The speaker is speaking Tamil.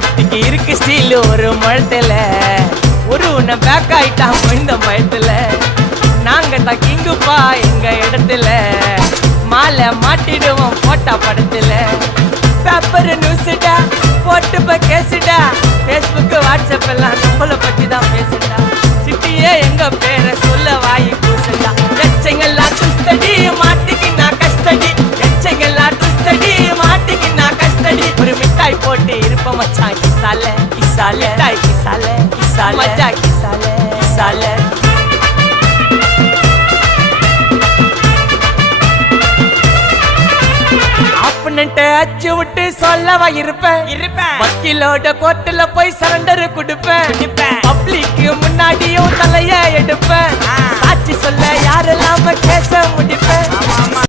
சேஃப்டிக்கு இருக்கு ஸ்டீல் ஒரு முழத்துல ஒரு உன்னை பேக் ஆயிட்டான் இந்த பயத்துல நாங்க தான் கிங்குப்பா எங்க இடத்துல மாலை மாட்டிடுவோம் போட்டா படத்துல பேப்பர் நியூஸ்டா போட்டு கேசுடா ஃபேஸ்புக் வாட்ஸ்அப் எல்லாம் நம்மளை பத்தி தான் பேசுடா சிட்டியே எங்க பேரை சொல்ல வாயி கூசுடா எச்சங்கெல்லாம் துஸ்தடி மாட்டிக்கினா கஸ்டடி எச்சங்கெல்லாம் துஸ்தடி மாட்டிக்கினா கஸ்டடி ஒரு மிட்டாய் போட்டு இருப்ப மச்சான் கிசால கிசால மிட்டாய் கிசால கிசால மச்சா கிசால கிசால அச்சு விட்டு சொல்லவா இருப்பேன் வக்கீலோட கோர்ட்டுல போய் சரண்டர் கொடுப்பேன் பப்ளிக்கு முன்னாடியும் தலைய எடுப்பேன் சாட்சி சொல்ல யாரெல்லாம் கேச முடிப்பேன்